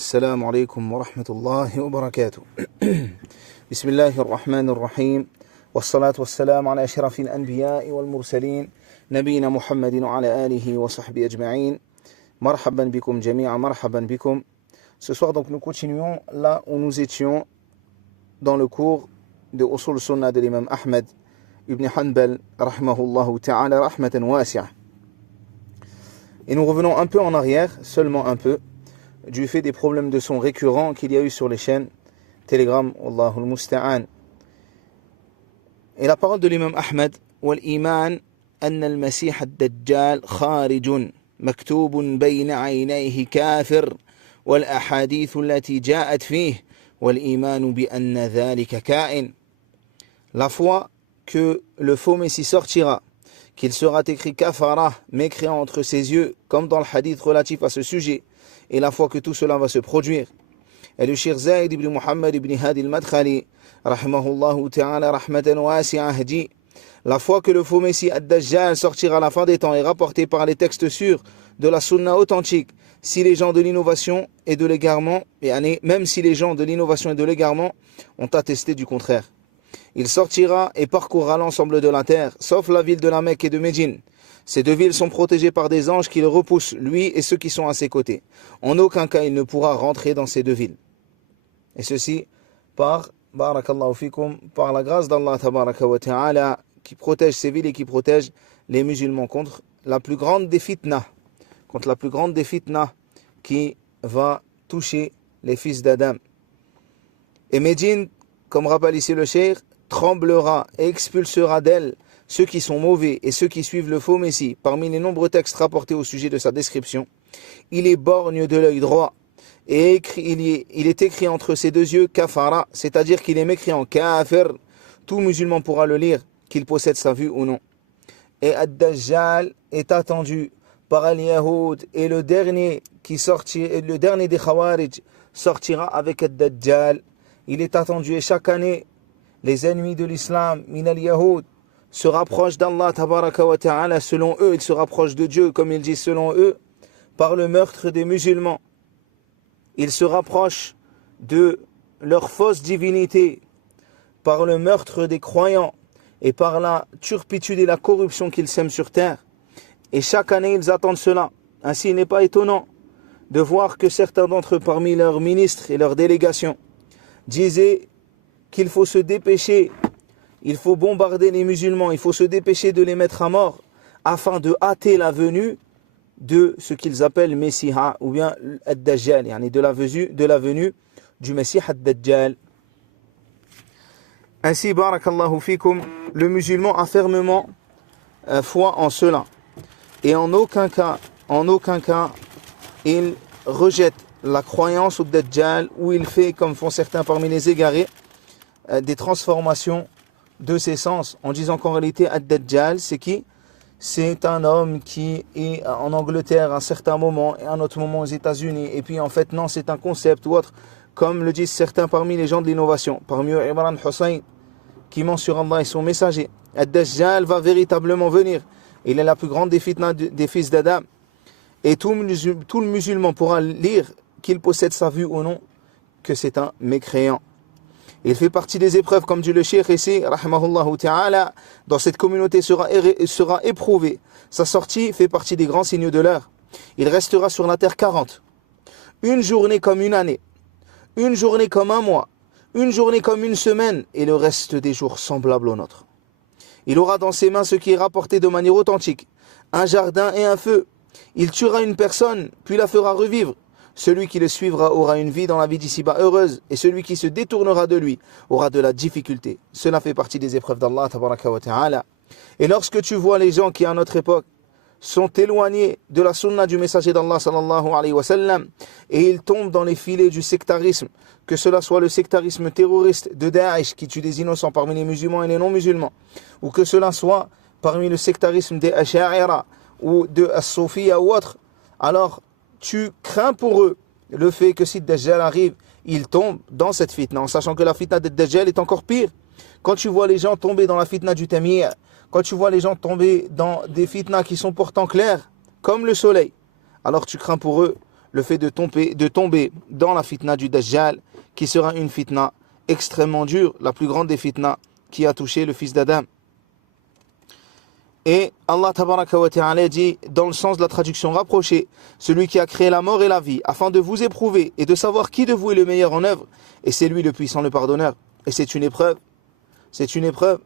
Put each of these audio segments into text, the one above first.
السلام عليكم ورحمة الله وبركاته. بسم الله الرحمن الرحيم، والصلاة والسلام على أشرف الأنبياء والمرسلين نبينا محمد وعلى آله وصحبه أجمعين. مرحبا بكم جميعا، مرحبا بكم. Ce soir donc nous continuons là où nous étions dans le cours de Usul Sunnah de l'imam Ahmed ibn Hanbal rahimahullahu ta'ala rahmatan wasi'a. Et nous revenons un peu en arrière, seulement un peu, du fait des problèmes de son récurrents qu'il y a eu sur les chaînes Telegram, Allahul Musta'an. Et la parole de l'imam Ahmed, وَالْإِيمَانِ أَنَّ الْمَسِيحَ الدَّجَّالِ خَارِجٌ مكتوب بين عينيه كافر والأحاديث التي جاءت فيه والإيمان بأن ذلك كائن. La foi que le faux Messie sortira, qu'il sera écrit kafara, mécréant entre ses yeux, comme dans le hadith relatif à ce sujet, et la foi que tout cela va se produire. Et le Cheikh Zayd ibn Muhammad ibn Hadi al-Madkhali, rahimahullahu ta'ala rahmatan wasi'ah, dit: la foi que le faux Messie ad-Dajjal sortira à la fin des temps est rapportée par les textes sûrs de la sunna authentique. Si les gens de l'innovation et de l'égarement, et même si les gens de l'innovation et de l'égarement ont attesté du contraire. Il sortira et parcourra l'ensemble de la terre, sauf la ville de la Mecque et de Médine. Ces deux villes sont protégées par des anges qui le repoussent, lui et ceux qui sont à ses côtés. En aucun cas il ne pourra rentrer dans ces deux villes. Et ceci par, barakallahu fikum, par la grâce d'Allah tabaraka wa ta'ala, qui protège ces villes et qui protège les musulmans contre la plus grande des fitnas, qui va toucher les fils d'Adam. Et Médine, comme rappelle ici le cheikh, tremblera et expulsera d'elle ceux qui sont mauvais et ceux qui suivent le faux Messie. Parmi les nombreux textes rapportés au sujet de sa description, il est borgne de l'œil droit et il est écrit entre ses deux yeux kafara, c'est-à-dire qu'il est mécréant, kafir. Tout musulman pourra le lire, qu'il possède sa vue ou non. Et Ad-Dajjal est attendu par Al-Yahoud, et le dernier des Khawarij sortira avec Ad-Dajjal. Il est attendu, et chaque année, les ennemis de l'islam, min al-Yahoud, se rapprochent d'Allah tabaraka wa ta'ala. Selon eux, ils se rapprochent de Dieu, comme ils disent selon eux, par le meurtre des musulmans. Ils se rapprochent de leur fausse divinité, par le meurtre des croyants, et par la turpitude et la corruption qu'ils sèment sur terre. Et chaque année, ils attendent cela. Ainsi, il n'est pas étonnant de voir que certains d'entre eux, parmi leurs ministres et leurs délégations, disaient qu'il faut se dépêcher, il faut bombarder les musulmans, il faut se dépêcher de les mettre à mort, afin de hâter la venue de ce qu'ils appellent Messiha, ou bien Ad-Dajjal, de la venue du Messie Ad-Dajjal. Ainsi, barakallahu fikum, le musulman a fermement foi en cela. Et en aucun cas, il rejette la croyance au Dajjal, où il fait, comme font certains parmi les égarés, des transformations de ses sens, en disant qu'en réalité, Ad-Dajjal, c'est qui? C'est un homme qui est en Angleterre à un certain moment, et à un autre moment aux États-Unis, et puis en fait, non, c'est un concept ou autre, comme le disent certains parmi les gens de l'innovation. Parmi eux, Imran Hussein, qui ment sur Allah et son messager. Ad-Dajjal va véritablement venir. Il est la plus grande des fitnas des fils d'Adam. Et tout le musulman pourra lire qu'il possède sa vue ou non, que c'est un mécréant. Il fait partie des épreuves, comme dit le cheikh ici, rahimahullahu ta'ala, dans cette communauté sera éprouvé. Sa sortie fait partie des grands signes de l'heure. Il restera sur la terre 40. Une journée comme une année. Une journée comme un mois. Une journée comme une semaine. Et le reste des jours semblables aux nôtres. Il aura dans ses mains ce qui est rapporté de manière authentique. Un jardin et un feu. Il tuera une personne, puis la fera revivre. Celui qui le suivra aura une vie dans la vie d'ici-bas heureuse, et celui qui se détournera de lui aura de la difficulté. Cela fait partie des épreuves d'Allah tabaraka wa ta'ala. Et lorsque tu vois les gens qui à notre époque sont éloignés de la sunna du messager d'Allah sallallahu alayhi wa sallam, et ils tombent dans les filets du sectarisme, que cela soit le sectarisme terroriste de Daesh qui tue des innocents parmi les musulmans et les non-musulmans, ou que cela soit parmi le sectarisme des Asha'ira ou de As-Sofiya ou autre, alors tu crains pour eux le fait que si Dajjal arrive, ils tombent dans cette fitna, en sachant que la fitna de Dajjal est encore pire. Quand tu vois les gens tomber dans la fitna du Tamir, quand tu vois les gens tomber dans des fitnas qui sont pourtant claires, comme le soleil, alors tu crains pour eux le fait de tomber dans la fitna du Dajjal, qui sera une fitna extrêmement dure, la plus grande des fitnas qui a touché le fils d'Adam. Et Allah Tabaraka wa Ta'ala dit, dans le sens de la traduction rapprochée, celui qui a créé la mort et la vie, afin de vous éprouver et de savoir qui de vous est le meilleur en œuvre, et c'est lui le puissant, le pardonneur. Et c'est une épreuve. C'est une épreuve.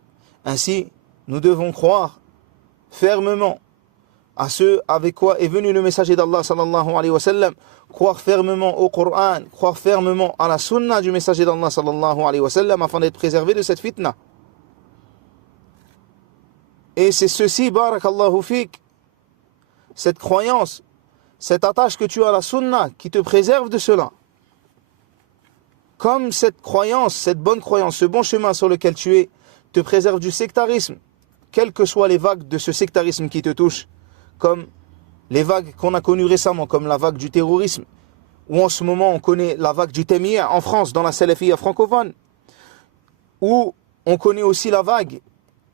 Ainsi, nous devons croire fermement à ce avec quoi est venu le messager d'Allah sallallahu alayhi wa sallam, croire fermement au Coran, croire fermement à la sunna du messager d'Allah sallallahu alayhi wa sallam, afin d'être préservé de cette fitna. Et c'est ceci, barakallahu fik, cette croyance, cette attache que tu as à la sunna qui te préserve de cela. Comme cette croyance, cette bonne croyance, ce bon chemin sur lequel tu es, te préserve du sectarisme, quelles que soient les vagues de ce sectarisme qui te touchent, comme les vagues qu'on a connues récemment, comme la vague du terrorisme, ou en ce moment on connaît la vague du Temiyya en France, dans la salafiyya francophone, ou on connaît aussi la vague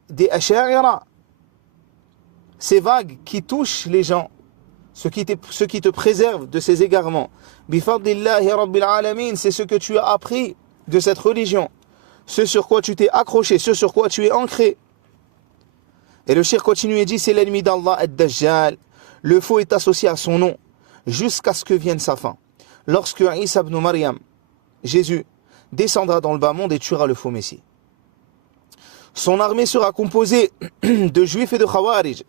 des Ash'arira. Ces vagues qui touchent les gens, ce qui te préserve de ces égarements. Bifadlillahi Rabbil Alamin, c'est ce que tu as appris de cette religion, ce sur quoi tu t'es accroché, ce sur quoi tu es ancré. Et le cheikh continue et dit, c'est l'ennemi d'Allah, Ad-Dajjal. Le faux est associé à son nom, jusqu'à ce que vienne sa fin. Lorsque Isa ibn Maryam, Jésus, descendra dans le bas monde et tuera le faux Messie. Son armée sera composée de juifs et de khawarij.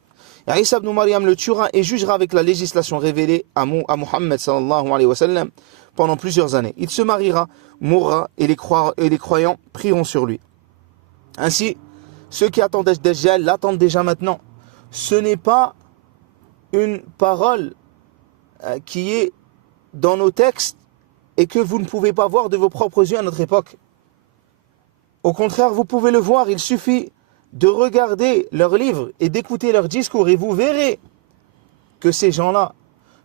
Isa ibn Maryam le tuera et jugera avec la législation révélée à Muhammad sallallahu alayhi wa sallam pendant plusieurs années. Il se mariera, mourra et les croyants prieront sur lui. Ainsi, ceux qui attendent Dajjal l'attendent déjà maintenant. Ce n'est pas une parole qui est dans nos textes et que vous ne pouvez pas voir de vos propres yeux à notre époque. Au contraire, vous pouvez le voir, il suffit de regarder leurs livres et d'écouter leurs discours et vous verrez que ces gens-là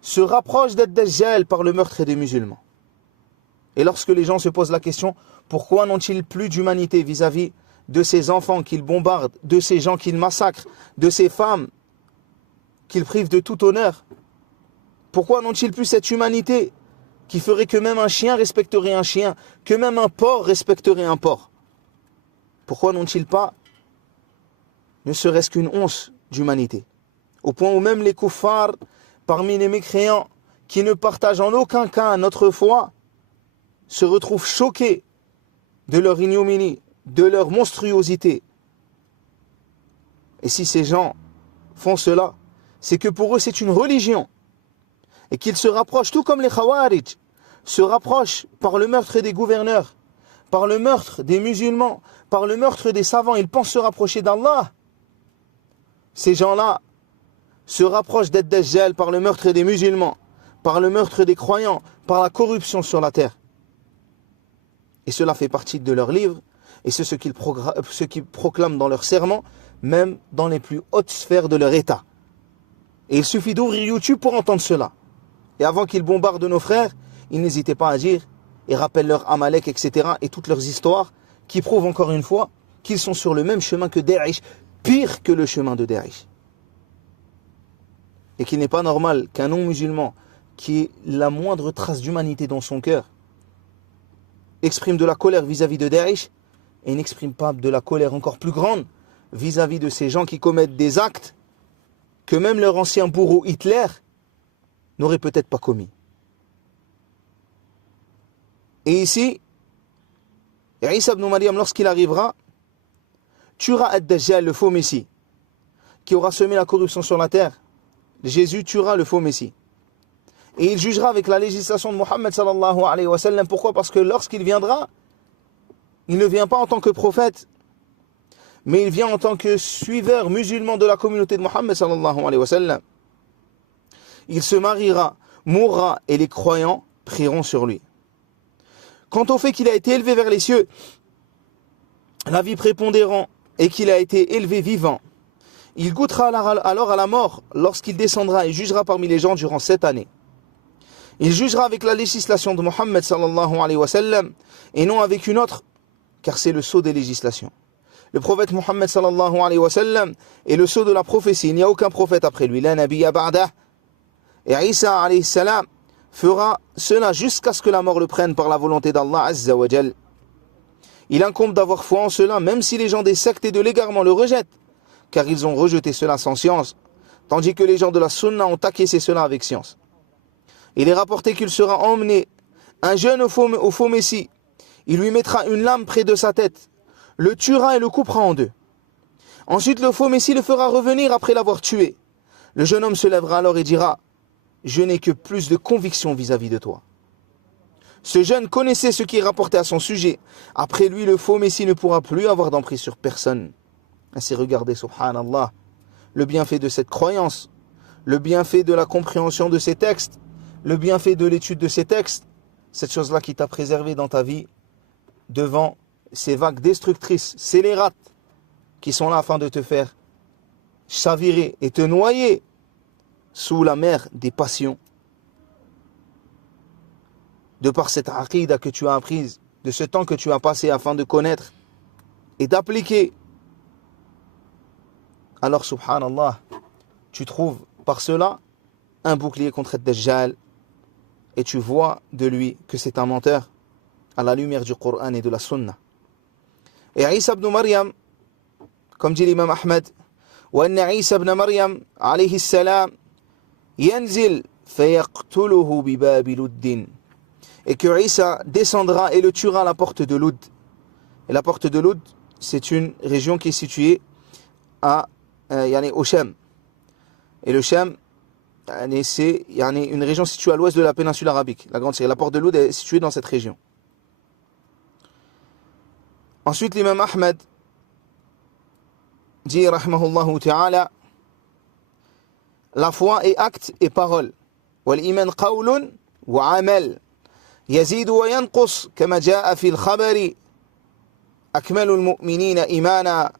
se rapprochent d'Ad-Dajjal par le meurtre des musulmans. Et lorsque les gens se posent la question, pourquoi n'ont-ils plus d'humanité vis-à-vis de ces enfants qu'ils bombardent, de ces gens qu'ils massacrent, de ces femmes qu'ils privent de tout honneur? Pourquoi n'ont-ils plus cette humanité qui ferait que même un chien respecterait un chien, que même un porc respecterait un porc? Pourquoi n'ont-ils pas ne serait-ce qu'une once d'humanité? Au point où même les kuffars, parmi les mécréants, qui ne partagent en aucun cas notre foi, se retrouvent choqués de leur ignominie, de leur monstruosité. Et si ces gens font cela, c'est que pour eux c'est une religion, et qu'ils se rapprochent, tout comme les Khawarij, se rapprochent par le meurtre des gouverneurs, par le meurtre des musulmans, par le meurtre des savants, ils pensent se rapprocher d'Allah. Ces gens-là se rapprochent d'Ad-Dajjal par le meurtre des musulmans, par le meurtre des croyants, par la corruption sur la terre. Et cela fait partie de leurs livres, et c'est ce qu'ils proclament dans leurs serments, même dans les plus hautes sphères de leur état. Et il suffit d'ouvrir YouTube pour entendre cela. Et avant qu'ils bombardent nos frères, ils n'hésitaient pas à dire, et rappellent leur Amalek, etc., et toutes leurs histoires, qui prouvent encore une fois qu'ils sont sur le même chemin que Daesh, pire que le chemin de Daesh. Et qu'il n'est pas normal qu'un non-musulman qui ait la moindre trace d'humanité dans son cœur exprime de la colère vis-à-vis de Daesh et n'exprime pas de la colère encore plus grande vis-à-vis de ces gens qui commettent des actes que même leur ancien bourreau Hitler n'aurait peut-être pas commis. Et ici, Isa ibn Maryam, lorsqu'il arrivera, tuera Ad-Dajjal, le faux Messie, qui aura semé la corruption sur la terre. Jésus tuera le faux Messie. Et il jugera avec la législation de Muhammad sallallahu alayhi wa sallam. Pourquoi? Parce que lorsqu'il viendra, il ne vient pas en tant que prophète, mais il vient en tant que suiveur musulman de la communauté de Muhammad sallallahu alayhi wa sallam. Il se mariera, mourra et les croyants prieront sur lui. Quant au fait qu'il a été élevé vers les cieux, la vie prépondérant, et qu'il a été élevé vivant, il goûtera alors à la mort lorsqu'il descendra et jugera parmi les gens durant 7 années. Il jugera avec la législation de Muhammad sallallahu alayhi wa sallam et non avec une autre, car c'est le sceau des législations. Le prophète Muhammad sallallahu alayhi wa sallam est le sceau de la prophétie. Il n'y a aucun prophète après lui. La nabiyya ba'dah. Et Isa alayhi salam fera cela jusqu'à ce que la mort le prenne par la volonté d'Allah Azza wa Jal. Il incombe d'avoir foi en cela, même si les gens des sectes et de l'égarement le rejettent, car ils ont rejeté cela sans science, tandis que les gens de la sunna ont acquiescé cela avec science. Il est rapporté qu'il sera emmené un jeune au faux messie. Il lui mettra une lame près de sa tête, le tuera et le coupera en deux. Ensuite, le faux messie le fera revenir après l'avoir tué. Le jeune homme se lèvera alors et dira « Je n'ai que plus de conviction vis-à-vis de toi ». Ce jeune connaissait ce qui est rapporté à son sujet. Après lui, le faux messie ne pourra plus avoir d'emprise sur personne. Ainsi, regardez, subhanallah, le bienfait de cette croyance, le bienfait de la compréhension de ces textes, le bienfait de l'étude de ces textes, cette chose-là qui t'a préservé dans ta vie devant ces vagues destructrices, scélérates, qui sont là afin de te faire chavirer et te noyer sous la mer des passions. De par cette aqida que tu as apprise, de ce temps que tu as passé afin de connaître et d'appliquer, alors subhanallah, tu trouves par cela un bouclier contre Dajjal et tu vois de lui que c'est un menteur à la lumière du Coran et de la Sunna. Et Isa ibn Maryam, comme dit l'imam Ahmed, وأن عيسى ابن مريم عليه السلام ينزل فيقتله بباب لد, et que Isa descendra et le tuera à la porte de Loud. Et la porte de Loud, c'est une région qui est située au Sham. Et le Sham, c'est une région située à l'ouest de la péninsule arabique, la grande Syrie. La porte de Loud est située dans cette région. Ensuite, l'imam Ahmed dit, rahimahullahu ta'ala, la foi est acte et parole. Wal-iman qawlun wa amal. يزيد وينقص كما جاء في الخبر أكمل المؤمنين إيمانا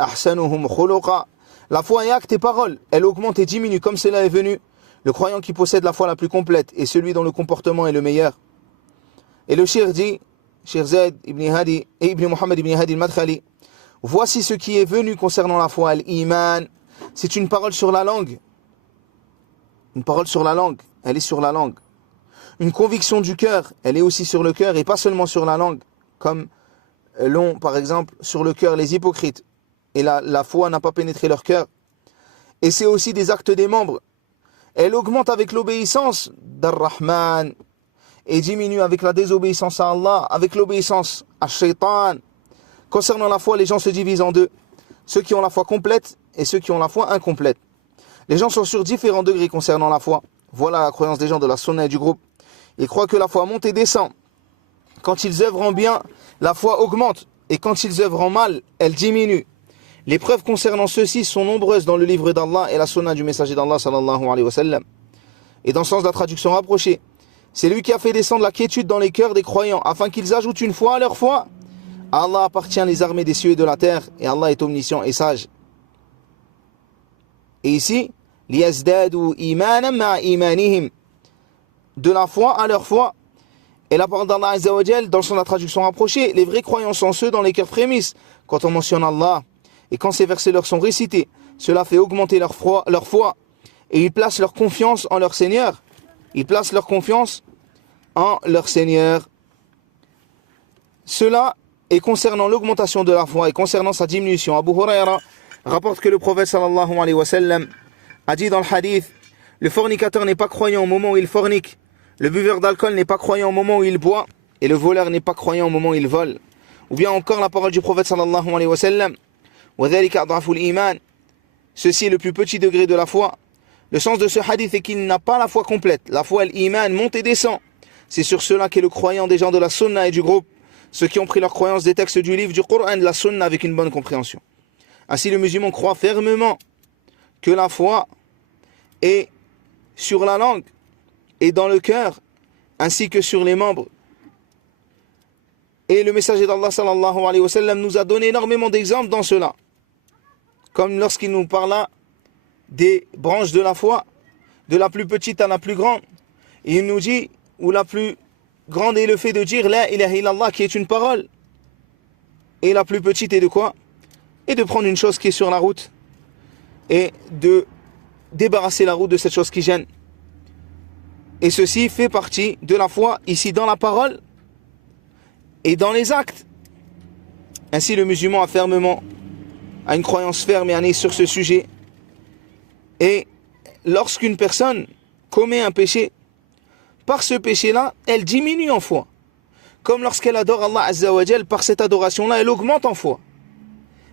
أحسنهم خلقا. La foi est acte et parole, elle augmente et diminue comme cela est venu. Le croyant qui possède la foi la plus complète est celui dont le comportement est le meilleur. Et le shir dit, Shir Zaid ibn Hadi et ibn Muhammad ibn Hadi al-Madkhali, voici ce qui est venu concernant la foi, l'iman. C'est une parole sur la langue. Une parole sur la langue, elle est sur la langue. Une conviction du cœur, elle est aussi sur le cœur et pas seulement sur la langue, comme l'ont par exemple sur le cœur les hypocrites. Et la foi n'a pas pénétré leur cœur. Et c'est aussi des actes des membres. Elle augmente avec l'obéissance d'Ar-Rahman et diminue avec la désobéissance à Allah, avec l'obéissance à Shaitan. Concernant la foi, les gens se divisent en deux. Ceux qui ont la foi complète et ceux qui ont la foi incomplète. Les gens sont sur différents degrés concernant la foi. Voilà la croyance des gens de la Sunna et du groupe. Ils croient que la foi monte et descend. Quand ils œuvrent en bien, la foi augmente. Et quand ils œuvrent en mal, elle diminue. Les preuves concernant ceux-ci sont nombreuses dans le livre d'Allah et la sunna du messager d'Allah sallallahu alayhi wa sallam. Et dans le sens de la traduction rapprochée, c'est lui qui a fait descendre la quiétude dans les cœurs des croyants afin qu'ils ajoutent une foi à leur foi. À Allah appartient les armées des cieux et de la terre et Allah est omniscient et sage. Et ici, liyazdadu imanan ma'a imanihim, de la foi à leur foi. Et la parole d'Allah Azza wa Jal, dans son la traduction rapprochée, les vrais croyants sont ceux dans les cœurs frémissent quand on mentionne Allah. Et quand ces versets leur sont récités, cela fait augmenter leur foi et ils placent leur confiance en leur Seigneur. Ils placent leur confiance en leur Seigneur. Cela est concernant l'augmentation de la foi et concernant sa diminution. Abu Huraira rapporte que le prophète sallallahu alayhi wa sallam a dit dans le hadith, le fornicateur n'est pas croyant au moment où il fornique, le buveur d'alcool n'est pas croyant au moment où il boit, et le voleur n'est pas croyant au moment où il vole. Ou bien encore la parole du prophète sallallahu alayhi wa sallam, ceci est le plus petit degré de la foi. Le sens de ce hadith est qu'il n'a pas la foi complète. La foi, l'iman, monte et descend. C'est sur cela qu'est le croyant des gens de la sunna et du groupe, ceux qui ont pris leur croyance des textes du livre du Coran de la sunna avec une bonne compréhension. Ainsi le musulman croit fermement que la foi est sur la langue et dans le cœur, ainsi que sur les membres. Et le messager d'Allah sallallahu alayhi wa sallam nous a donné énormément d'exemples dans cela. Comme lorsqu'il nous parla des branches de la foi, de la plus petite à la plus grande. Et il nous dit, où la plus grande est le fait de dire La ilaha illallah, qui est une parole. Et la plus petite est de quoi? Et de prendre une chose qui est sur la route et de débarrasser la route de cette chose qui gêne. Et ceci fait partie de la foi, ici dans la parole et dans les actes. Ainsi le musulman a une croyance ferme et année sur ce sujet. Et lorsqu'une personne commet un péché, par ce péché-là, elle diminue en foi. Comme lorsqu'elle adore Allah Azza wa Jal, par cette adoration-là, elle augmente en foi.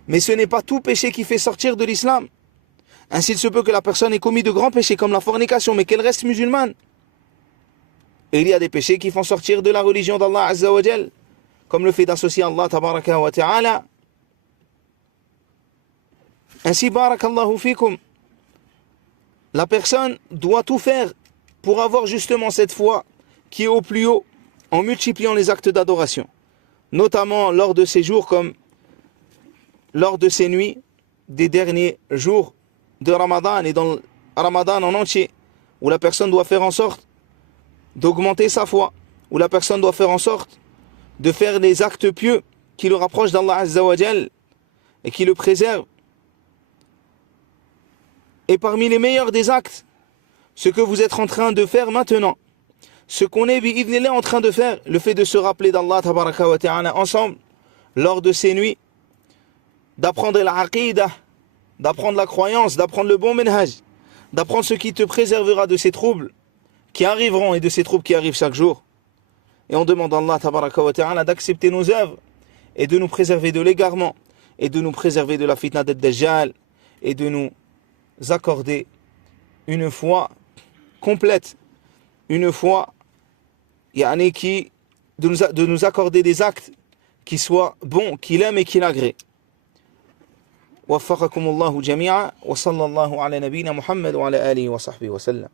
Mais ce n'est pas tout péché qui fait sortir de l'islam. Ainsi, il se peut que la personne ait commis de grands péchés comme la fornication, mais qu'elle reste musulmane. Et il y a des péchés qui font sortir de la religion d'Allah Azza wa Jal, comme le fait d'associer Allah Tabaraka wa Ta'ala. Ainsi, barakallahu fikum, la personne doit tout faire pour avoir justement cette foi qui est au plus haut en multipliant les actes d'adoration, notamment lors de ces jours comme lors de ces nuits des derniers jours de Ramadan et dans le Ramadan en entier, où la personne doit faire en sorte d'augmenter sa foi, où la personne doit faire en sorte de faire les actes pieux qui le rapprochent d'Allah Azza wa Jal et qui le préservent. Et parmi les meilleurs des actes, ce que vous êtes en train de faire maintenant, ce qu'on est en train de faire, le fait de se rappeler d'Allah Tabaraka wa Ta'ala ensemble, lors de ces nuits, d'apprendre la aqidah, d'apprendre la croyance, d'apprendre le bon minhaj, d'apprendre ce qui te préservera de ces troubles qui arriveront et de ces troubles qui arrivent chaque jour. Et on demande à Allah Tabaraka wa Ta'ala d'accepter nos œuvres et de nous préserver de l'égarement et de nous préserver de la fitna d'Ad-Dajjal et de nous accorder une foi complète, une foi de nous accorder des actes qui soient bons, qu'il aime et qu'il agrée. وفقكم الله جميعا وصلى الله على نبينا محمد وعلى آله وصحبه وسلم.